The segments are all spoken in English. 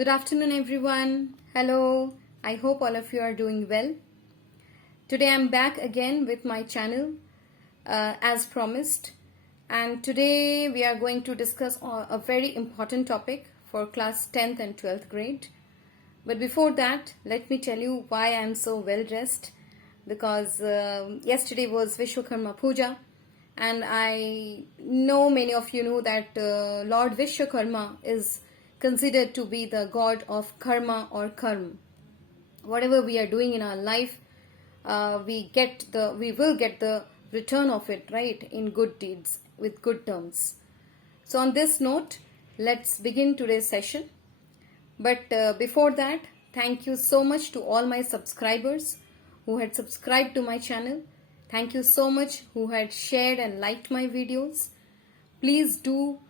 Good afternoon, everyone. Hello. I hope all of you are doing well. Today I'm back again with my channel as promised. And today we are going to discuss a very important topic for class 10th and 12th grade. But before that, let me tell you why I'm so well dressed. Because yesterday was Vishwakarma Puja. And I know many of you know that Lord Vishwakarma is considered to be the god of karma or karma. Whatever we are doing in our life, we will get the return of it, right, in good deeds with good terms. So on this note, let's begin today's session. But before that, thank you so much to all my subscribers who had subscribed to my channel. Thank you so much who had shared and liked my videos. Please do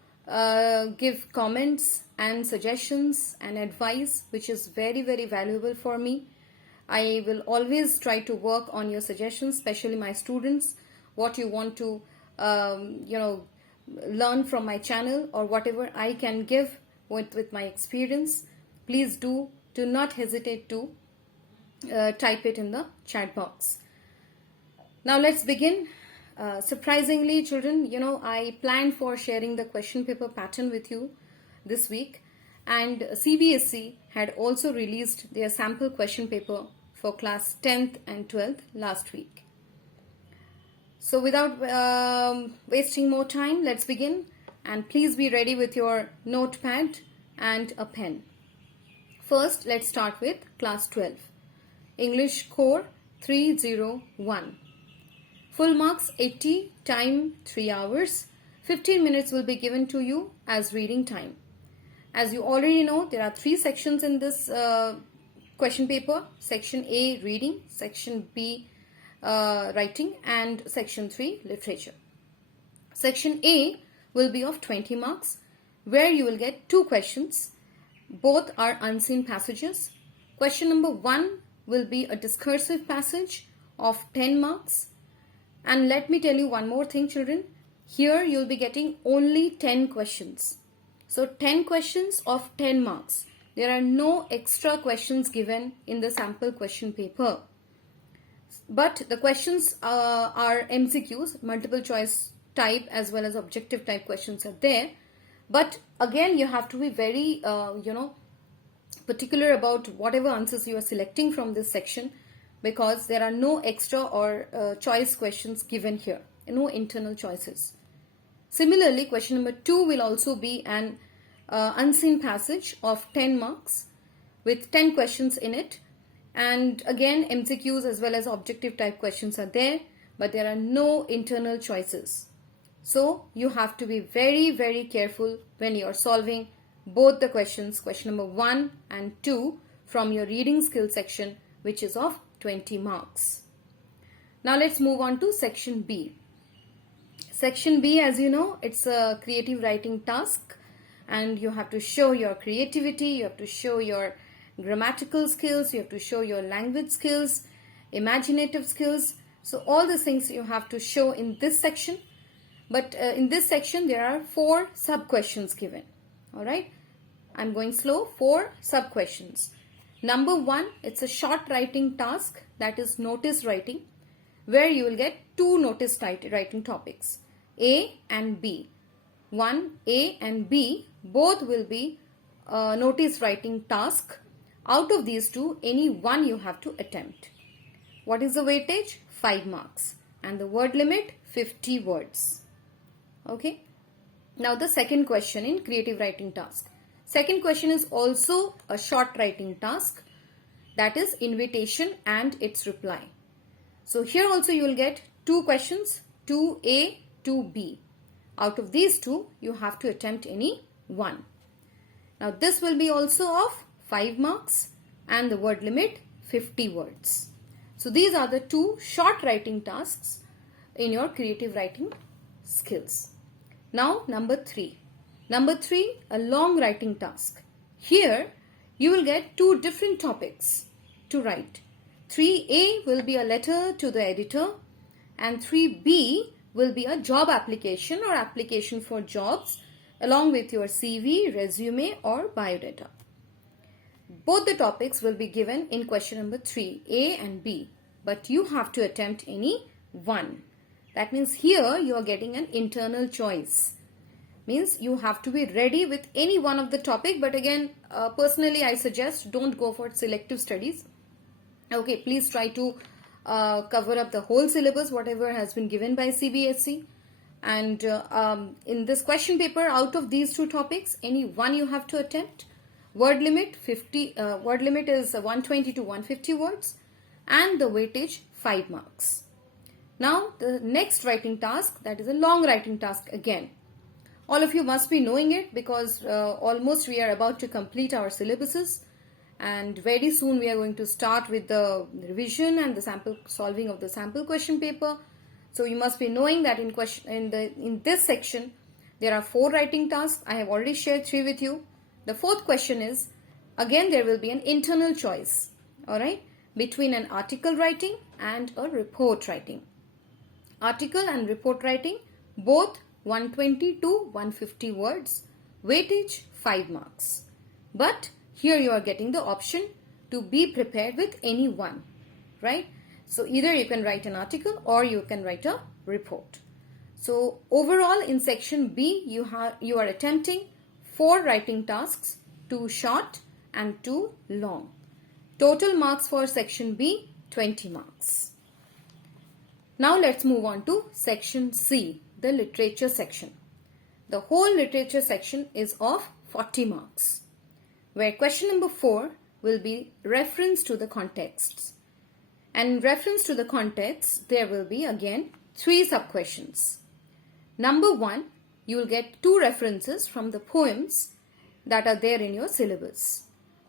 give comments and suggestions and advice, which is very, very valuable for me. I will always try to work on your suggestions, especially my students, what you want to, learn from my channel or whatever I can give with my experience. Please do not hesitate to type it in the chat box. Now let's begin. Surprisingly, children, I planned for sharing the question paper pattern with you this week, and CBSE had also released their sample question paper for class 10th and 12th last week. So without wasting more time, let's begin, and please be ready with your notepad and a pen. First, let's start with class 12, English Core 301. Full marks 80, time 3 hours. 15 minutes will be given to you as reading time. As you already know, there are 3 sections in this question paper. Section A, reading. Section B, writing. And section 3, literature. Section A will be of 20 marks, where you will get 2 questions. Both are unseen passages. Question number 1 will be a discursive passage of 10 marks. And let me tell you one more thing, children. Here you'll be getting only 10 questions. So 10 questions of 10 marks. There are no extra questions given in the sample question paper. But the questions are MCQs, multiple choice type, as well as objective type questions are there. But again, you have to be very, particular about whatever answers you are selecting from this section, because there are no extra or choice questions given here, no internal choices. Similarly, question number 2 will also be an unseen passage of 10 marks with 10 questions in it. And again, MCQs as well as objective type questions are there, but there are no internal choices. So you have to be very, very careful when you are solving both the questions, question number 1 and 2 from your reading skill section, which is of 20 marks. Now let's move on to section B. Section B, as you know, it's a creative writing task, and you have to show your creativity, you have to show your grammatical skills, you have to show your language skills, imaginative skills. So all these things you have to show in this section. But in this section there are 4 sub-questions given. Alright, I'm going slow. 4 sub-questions. Number 1, it's a short writing task, that is notice writing, where you will get 2 notice writing topics, A and B. 1, A and B, both will be a notice writing task. Out of these 2, any one you have to attempt. What is the weightage? 5 marks. And the word limit, 50 words. Okay. Now the second question in creative writing task. Second question is also a short writing task, that is invitation and its reply. So here also you will get 2 questions, 2A, 2B. Out of these 2, you have to attempt any one. Now this will be also of 5 marks and the word limit 50 words. So these are the 2 short writing tasks in your creative writing skills. Now number 3. Number 3, a long writing task. Here you will get 2 different topics to write. 3A will be a letter to the editor, and 3B will be a job application or application for jobs along with your CV, resume or biodata. Both the topics will be given in question number 3, A and B, but you have to attempt any one. That means here you are getting an internal choice. Means you have to be ready with any one of the topic, but again, personally I suggest don't go for selective studies. Okay, please try to cover up the whole syllabus, whatever has been given by CBSE. And in this question paper, out of these two topics, any one you have to attempt. Word limit is 120 to 150 words, and the weightage 5 marks. Now the next writing task, that is a long writing task again. All of you must be knowing it because almost we are about to complete our syllabuses, and very soon we are going to start with the revision and the sample solving of the sample question paper. So you must be knowing that in this section there are 4 writing tasks. I have already shared 3 with you. The 4th question is, again there will be an internal choice, alright, between an article writing and a report writing. Article and report writing, both 120 to 150 words, weightage 5 marks. But here you are getting the option to be prepared with any one, right? So either you can write an article or you can write a report. So overall in section B, you are attempting 4 writing tasks, 2 short and 2 long. Total marks for section B, 20 marks. Now let's move on to section C, the literature section. The whole literature section is of 40 marks, where question number 4 will be reference to the contexts. And in reference to the context, there will be again 3 sub-questions. Number 1, you will get 2 references from the poems that are there in your syllabus.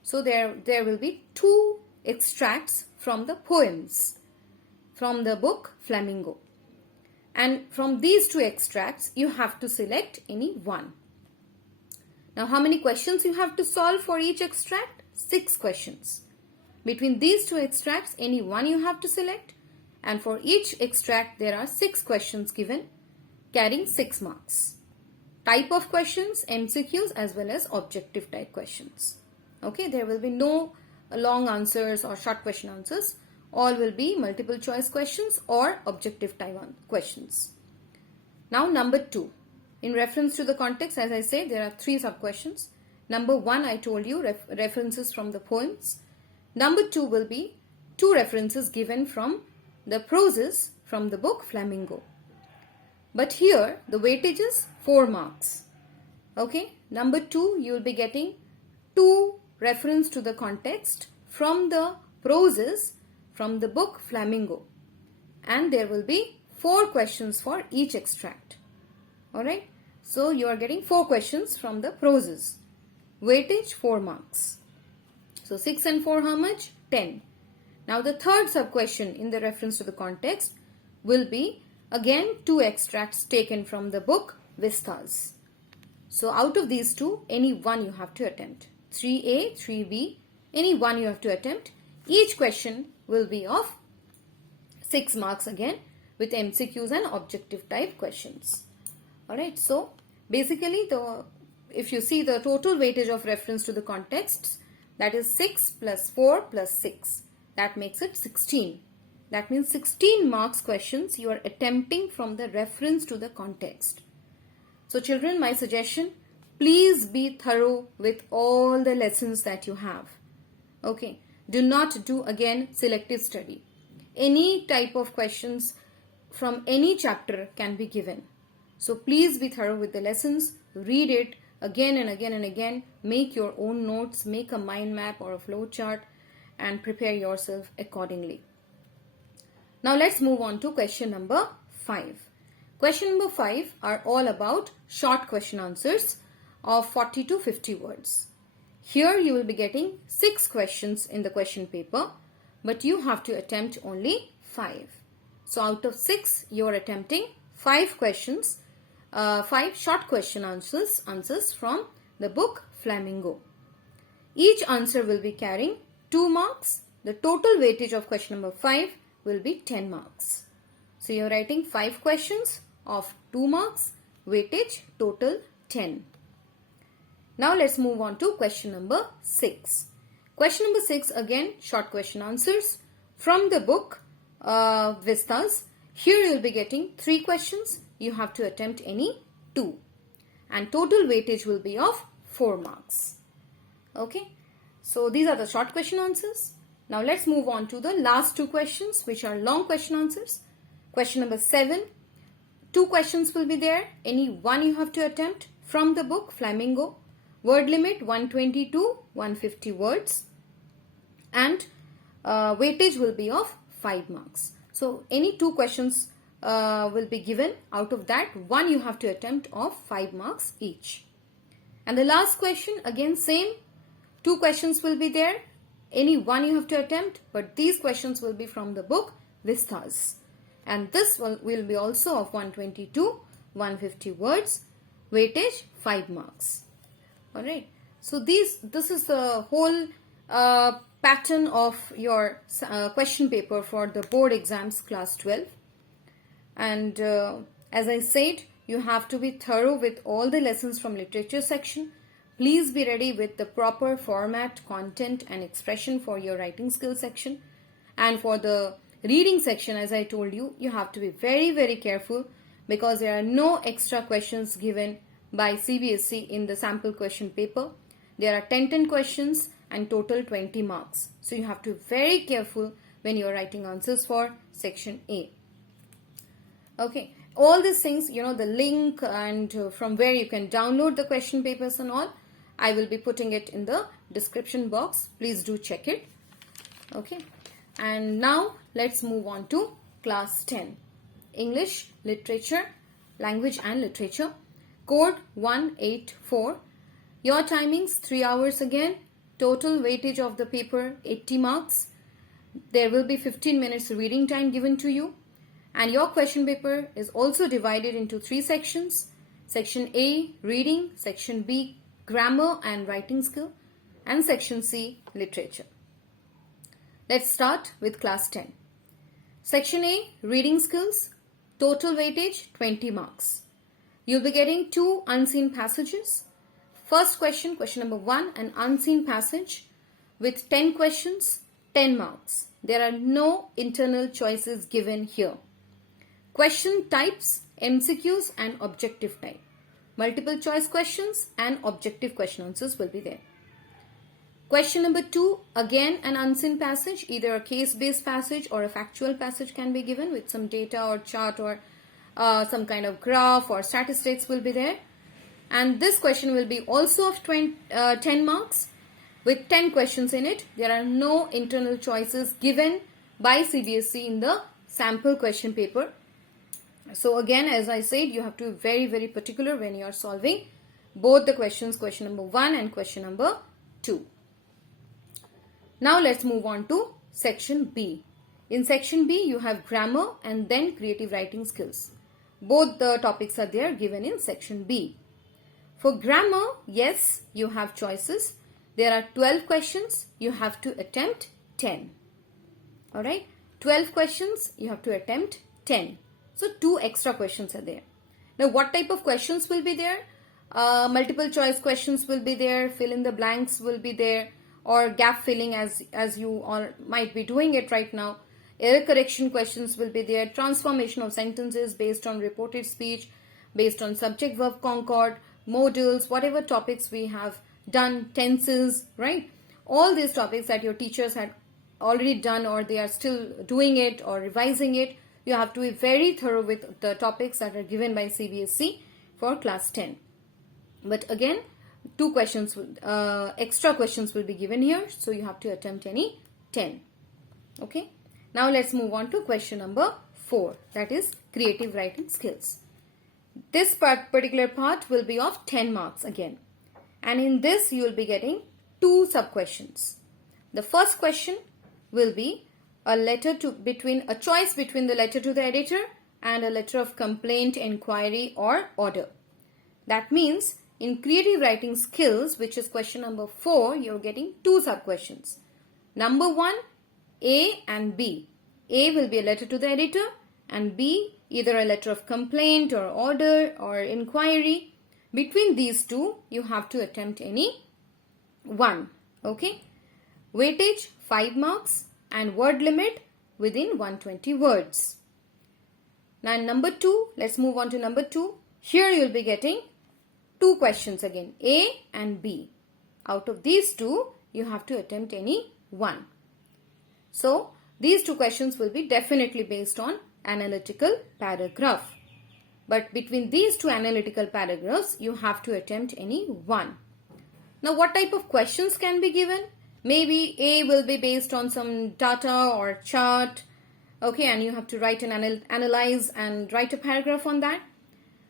So there will be 2 extracts from the poems from the book Flamingo. And from these 2 extracts, you have to select any one. Now, how many questions you have to solve for each extract? 6 questions. Between these 2 extracts, any one you have to select. And for each extract, there are 6 questions given, carrying 6 marks. Type of questions, MCQs as well as objective type questions. Okay, there will be no long answers or short question answers. All will be multiple choice questions or objective type questions. Now number 2. In reference to the context, as I said, there are 3 sub-questions. Number 1, I told you, references from the poems. Number 2 will be 2 references given from the proses from the book Flamingo. But here the weightage is 4 marks. Okay, number 2, you will be getting 2 reference to the context from the proses from the book Flamingo, and there will be 4 questions for each extract. Alright, so you are getting 4 questions from the proses. Weightage 4 marks. So 6 and 4 how much? 10. Now the third sub question in the reference to the context will be again 2 extracts taken from the book Vistas. So out of these 2, any one you have to attempt. 3A, 3B, any one you have to attempt. Each question will be of 6 marks again with MCQs and objective type questions. Alright, so basically if you see the total weightage of reference to the contexts, that is 6 plus 4 plus 6. That makes it 16. That means 16 marks questions you are attempting from the reference to the context. So children, my suggestion, please be thorough with all the lessons that you have. Okay, do not do again selective study. Any type of questions from any chapter can be given. So please be thorough with the lessons, read it again and again and again, make your own notes, make a mind map or a flow chart and prepare yourself accordingly. Now let's move on to question number 5. Question number 5 are all about short question answers of 40 to 50 words. Here you will be getting 6 questions in the question paper, but you have to attempt only 5. So out of 6, you are attempting 5 questions, 5 short question answers from the book Flamingo. Each answer will be carrying 2 marks. The total weightage of question number 5 will be 10 marks. So you are writing 5 questions of 2 marks, weightage total 10. Now let's move on to question number 6. Question number 6, again short question answers from the book Vistas. Here you will be getting 3 questions. You have to attempt any 2. And total weightage will be of 4 marks. Okay. So these are the short question answers. Now let's move on to the last 2 questions, which are long question answers. Question number 7. 2 questions will be there. Any one you have to attempt from the book Flamingo. Word limit 120 to 150 words. And weightage will be of 5 marks. So any 2 questions will be given. Out of that, one you have to attempt of 5 marks each. And the last question, again same. 2 questions will be there. Any one you have to attempt, but these questions will be from the book Vistas. And this will be also of 120 to 150 words. Weightage 5 marks. Alright. So this is the whole pattern of your question paper for the board exams class 12. And as I said, you have to be thorough with all the lessons from literature section. Please be ready with the proper format, content and expression for your writing skill section. And for the reading section, as I told you, you have to be very, very careful because there are no extra questions given by CBSE in the sample question paper. There are 10 questions and total 20 marks. So you have to be very careful when you are writing answers for section A. Okay, all these things, you know, the link and from where you can download the question papers and all, I will be putting it in the description box. Please do check it. Okay, and now let's move on to class 10. English, Literature, Language and Literature. Code 184. Your timings 3 hours again. Total weightage of the paper 80 marks. There will be 15 minutes reading time given to you. And your question paper is also divided into 3 sections. Section A, reading. Section B, grammar and writing skill. And section C, literature. Let's start with class 10. Section A, reading skills. Total weightage 20 marks. You'll be getting 2 unseen passages. First question, question number 1, an unseen passage with 10 questions, 10 marks. There are no internal choices given here. Question types, MCQs and objective type. Multiple choice questions and objective question answers will be there. Question number 2, again an unseen passage, either a case-based passage or a factual passage can be given with some data or chart or some kind of graph or statistics will be there. And this question will be also of 10 marks with 10 questions in it. There are no internal choices given by CBSE in the sample question paper. So again, as I said, you have to be very, very particular when you are solving both the questions, question number 1 and question number 2. Now let's move on to section B. In section B, you have grammar and then creative writing skills. Both the topics are there given in section B. For grammar, yes, you have choices. There are 12 questions. You have to attempt 10. Alright, 12 questions. You have to attempt 10. So 2 extra questions are there. Now what type of questions will be there? Multiple choice questions will be there. Fill in the blanks will be there. Or gap filling as you all might be doing it right now. Error correction questions will be there. Transformation of sentences based on reported speech, based on subject verb concord, modals, whatever topics we have done, tenses, right? All these topics that your teachers had already done or they are still doing it or revising it, you have to be very thorough with the topics that are given by CBSE for class 10. But again, 2 questions, extra questions will be given here. So you have to attempt any 10. Okay. Now let's move on to question number 4. That is creative writing skills. This particular part will be of 10 marks again. And in this you will be getting 2 sub-questions. The first question will be a choice between the letter to the editor and a letter of complaint, inquiry or order. That means in creative writing skills, which is question number 4, you're getting 2 sub-questions. Number 1, A and B. A will be a letter to the editor and B either a letter of complaint or order or inquiry. Between these 2, you have to attempt any one. Okay. weightage 5 marks, and word limit within 120 words. Now number 2, let's move on to number 2. Here you will be getting 2 questions again, A and B. Out of these 2, you have to attempt any one. So these 2 questions will be definitely based on analytical paragraph. But between these 2 analytical paragraphs, you have to attempt any one. Now what type of questions can be given? Maybe A will be based on some data or chart. Okay, and you have to write and analyze and write a paragraph on that.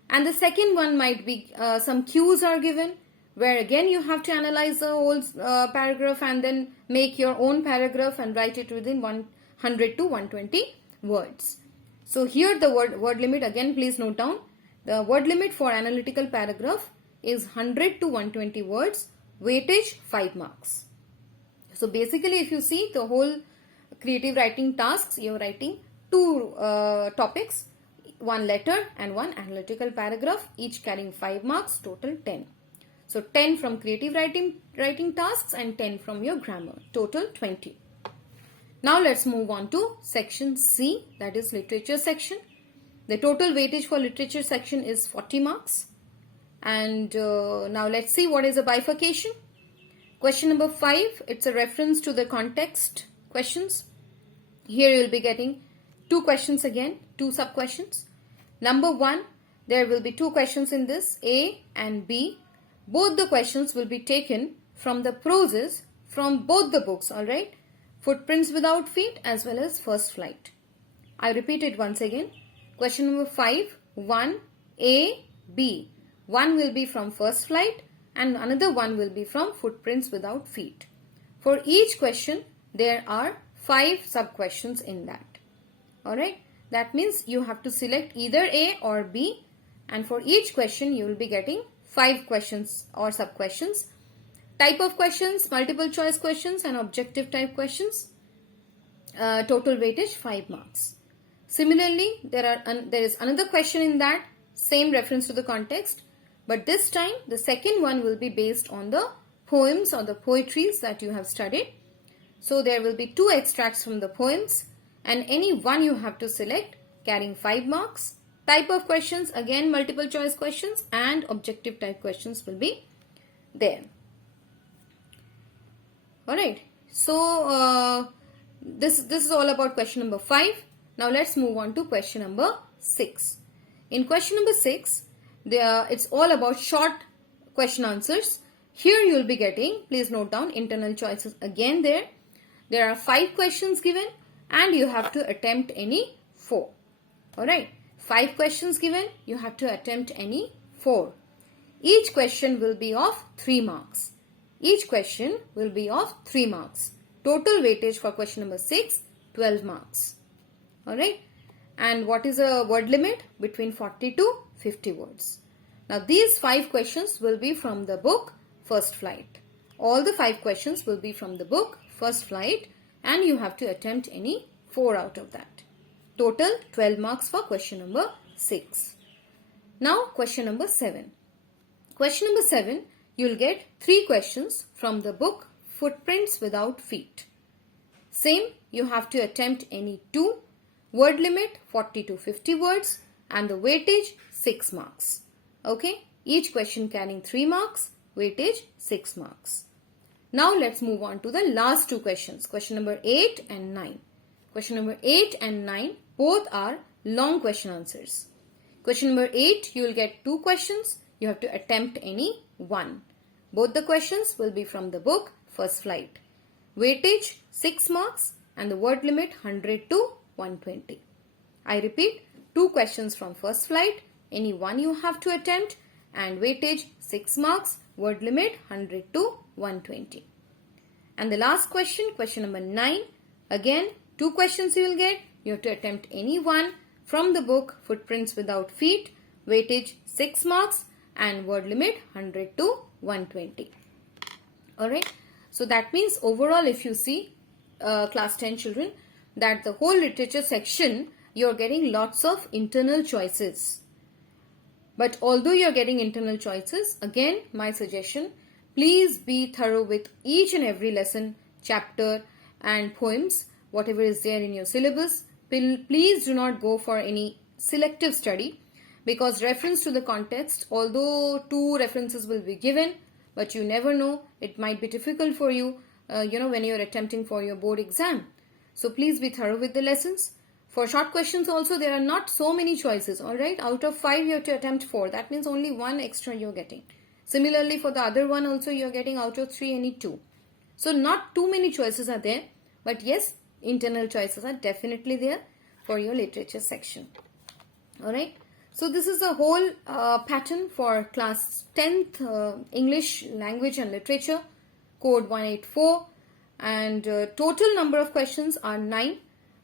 And the second one might be some cues are given, where again you have to analyze the whole paragraph and then make your own paragraph and write it within 100 to 120 words. So here the word limit, again please note down, the word limit for analytical paragraph is 100 to 120 words, weightage 5 marks. So basically if you see the whole creative writing tasks, you are writing 2 topics, 1 letter and 1 analytical paragraph, each carrying 5 marks, total 10. So 10 from creative writing tasks and 10 from your grammar, total 20. Now let's move on to section C, that is literature section. The total weightage for literature section is 40 marks. And now let's see what is a bifurcation. Question number 5, it's a reference to the context questions. Here you will be getting 2 questions again, 2 sub-questions. Number 1, there will be 2 questions in this, A and B. Both the questions will be taken from the proses from both the books, alright? Footprints Without Feet as well as First Flight. I repeat it once again. Question number 5, 1, A, B. One will be from First Flight and another one will be from Footprints Without Feet. For each question, there are 5 sub-questions in that. Alright, that means you have to select either A or B, and for each question you will be getting 5 questions or sub-questions. Type of questions, multiple choice questions and objective type questions. Total weightage 5 marks. Similarly, there is another question in that, same reference to the context, but this time the second one will be based on the poems or the poetries that you have studied. So there will be 2 extracts from the poems and any one you have to select, carrying 5 marks. Type of questions, again multiple choice questions and objective type questions will be there. Alright, so this is all about question number 5. Now let's move on to question number 6. In question number 6, it's all about short question answers. Here you will be getting, please note down, internal choices again there. There are 5 questions given and you have to attempt any 4. Alright, 5 questions given, you have to attempt any 4. Each question will be of 3 marks. Each question will be of 3 marks. Total weightage for question number 6, 12 marks. Alright, and what is a word limit? Between 40 to 50 words. Now these 5 questions will be from the book First Flight. All the 5 questions will be from the book First Flight and you have to attempt any 4 out of that. Total 12 marks for question number 6. Now question number 7. Question number 7, you will get 3 questions from the book Footprints Without Feet. Same, you have to attempt any 2. Word limit 40 to 50 words and the weightage 6 marks. Okay, each question carrying 3 marks, weightage 6 marks. Now let's move on to the last 2 questions. Question number 8 and 9. Question number 8 and 9 both are long question answers. Question number 8, you will get 2 questions. You have to attempt any 1. Both the questions will be from the book First Flight. Weightage 6 marks and the word limit 100 to 120. I repeat, 2 questions from First Flight, any one you have to attempt and weightage 6 marks, word limit 100 to 120. And the last question, question number 9, again 2 questions you will get. You have to attempt any one from the book Footprints Without Feet, weightage 6 marks and word limit 100 to 120. Alright, so that means overall if you see class 10 children, that the whole literature section you are getting lots of internal choices. But although you are getting internal choices, again my suggestion, please be thorough with each and every lesson. chapter and poems, whatever is there in your syllabus. Please do not go for any selective study, because reference to the context, although 2 references will be given, but you never know, it might be difficult for you, when you're attempting for your board exam. So please be thorough with the lessons. For short questions also, there are not so many choices, alright? Out of 5, you have to attempt 4. That means only 1 extra you're getting. Similarly, for the other one also, you're getting out of 3, only 2. So not too many choices are there. But yes, internal choices are definitely there for your literature section. Alright? So this is the whole pattern for class 10th English Language and Literature, code 184. And total number of questions are 9.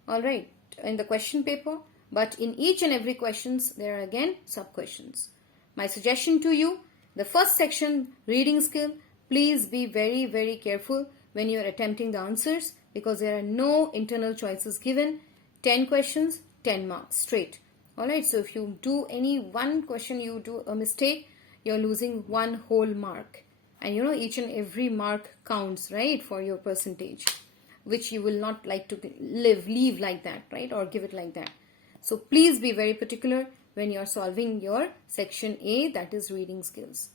Alright, in the question paper, but in each and every questions there are again sub questions. My suggestion to you, the first section, reading skill, please be very, very careful when you are attempting the answers, because there are no internal choices given. 10 questions, 10 marks straight. Alright, so if you do any one question, you do a mistake, you're losing 1 whole mark. And each and every mark counts, right, for your percentage, which you will not like to leave like that, right, or give it like that. So please be very particular when you are solving your section A, that is reading skills.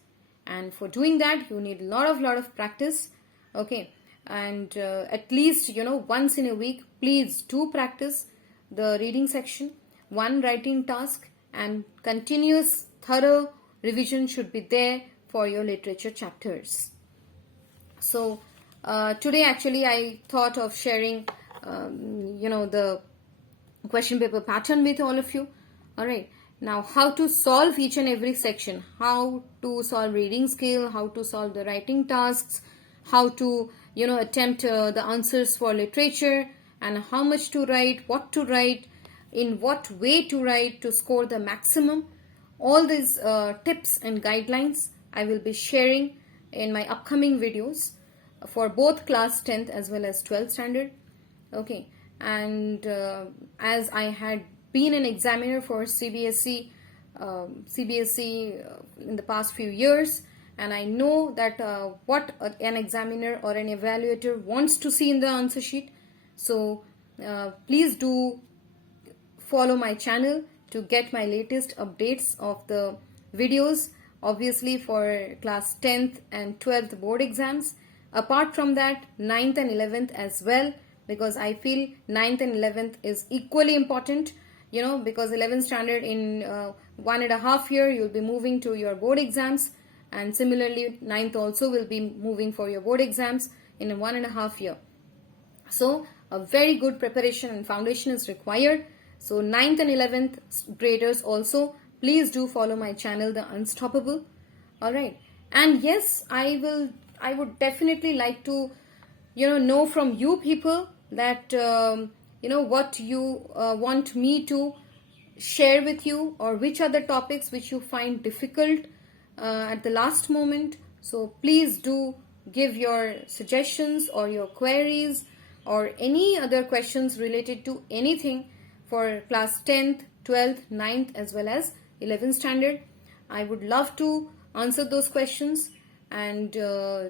And for doing that, you need a lot of practice, okay. And at least, once in a week, please do practice the reading section, 1 writing task, and continuous thorough revision should be there for your literature chapters. So today actually I thought of sharing the question paper pattern with all of you. Alright, now how to solve each and every section, how to solve reading skill, how to solve the writing tasks, how to attempt the answers for literature, and how much to write, what to write, in what way to write to score the maximum. All these tips and guidelines I will be sharing in my upcoming videos for both class 10th as well as 12th standard. Okay, and as I had been an examiner for CBSE in the past few years, and I know that what an examiner or an evaluator wants to see in the answer sheet. So please do follow my channel to get my latest updates of the videos, obviously for class 10th and 12th board exams. Apart from that, 9th and 11th as well, because I feel 9th and 11th is equally important, because 11th standard in 1.5 years you'll be moving to your board exams, and similarly 9th also will be moving for your board exams in 1.5 years. So a very good preparation and foundation is required. So 9th and 11th graders also, please do follow my channel, The Unstoppable. Alright, and yes, I would definitely like to know from you people that what you want me to share with you, or which are the topics which you find difficult at the last moment. So please do give your suggestions or your queries or any other questions related to anything for class 10th, 12th, 9th as well as 11th standard. I would love to answer those questions and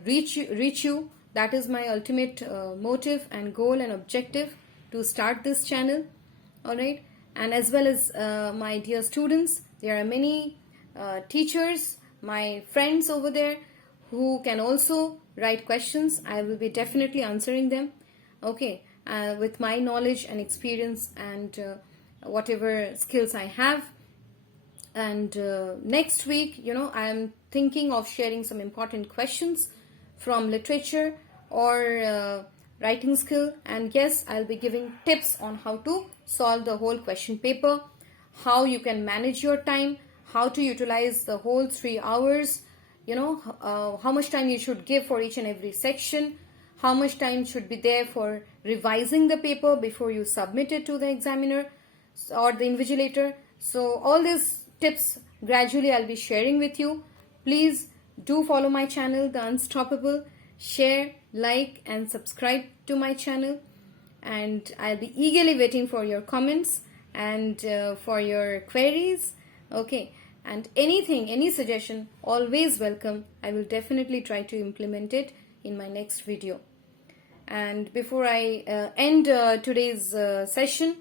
reach you. That is my ultimate motive and goal and objective to start this channel. Alright, and as well as my dear students, there are many teachers, my friends over there who can also write questions. I will be definitely answering them, okay, with my knowledge and experience and whatever skills I have. And next week, I am thinking of sharing some important questions from literature or writing skill. And yes, I'll be giving tips on how to solve the whole question paper, how you can manage your time, how to utilize the whole 3 hours, how much time you should give for each and every section, how much time should be there for revising the paper before you submit it to the examiner or the invigilator. So all these tips gradually I'll be sharing with you. Please do follow my channel, The Unstoppable. Share, like and subscribe to my channel, and I'll be eagerly waiting for your comments and for your queries, okay, and any suggestion, always welcome. I will definitely try to implement it in my next video. And before I end today's session,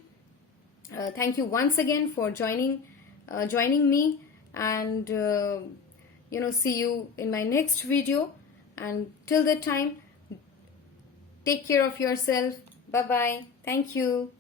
thank you once again for joining me, and see you in my next video. And till that time, take care of yourself. Bye bye. Thank you.